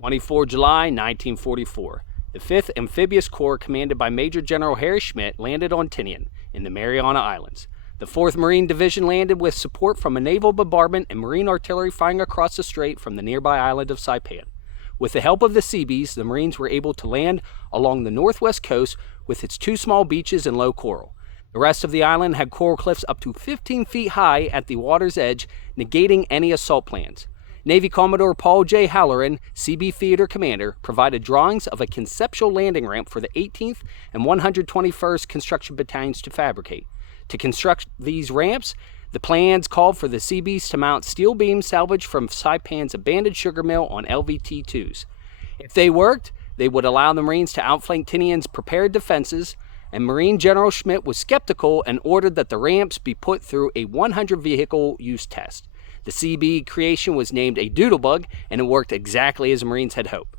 24 July 1944. The 5th Amphibious Corps, commanded by Major General Harry Schmidt, landed on Tinian in the Mariana Islands. The 4th Marine Division landed with support from a naval bombardment and Marine artillery firing across the strait from the nearby island of Saipan. With the help of the Seabees, the Marines were able to land along the northwest coast with its 2 small beaches and low coral. The rest of the island had coral cliffs up to 15 feet high at the water's edge, negating any assault plans. Navy Commodore Paul J. Halloran, Seabee Theater Commander, provided drawings of a conceptual landing ramp for the 18th and 121st Construction Battalions to fabricate. To construct these ramps, the plans called for the Seabees to mount steel beams salvaged from Saipan's abandoned sugar mill on LVT-2s. If they worked, they would allow the Marines to outflank Tinian's prepared defenses, and Marine General Schmidt was skeptical and ordered that the ramps be put through a 100-vehicle use test. The Seabee creation was named a Doodlebug, and it worked exactly as the Marines had hoped.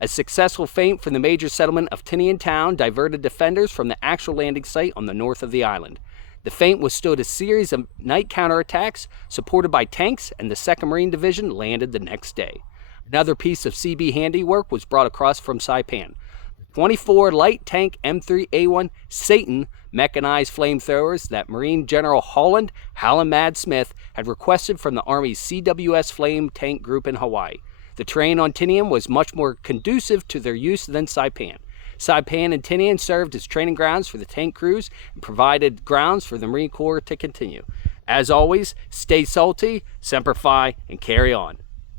A successful feint from the major settlement of Tinian Town diverted defenders from the actual landing site on the north of the island. The feint withstood a series of night counterattacks supported by tanks, and the 2nd Marine Division landed the next day. Another piece of Seabee handiwork was brought across from Saipan. 24 light tank M3A1 Satan mechanized flamethrowers that Marine General Holland Mad Smith had requested from the Army's CWS Flame Tank Group in Hawaii. The terrain on Tinian was much more conducive to their use than Saipan. Saipan and Tinian served as training grounds for the tank crews and provided grounds for the Marine Corps to continue. As always, stay salty, Semper Fi, and carry on.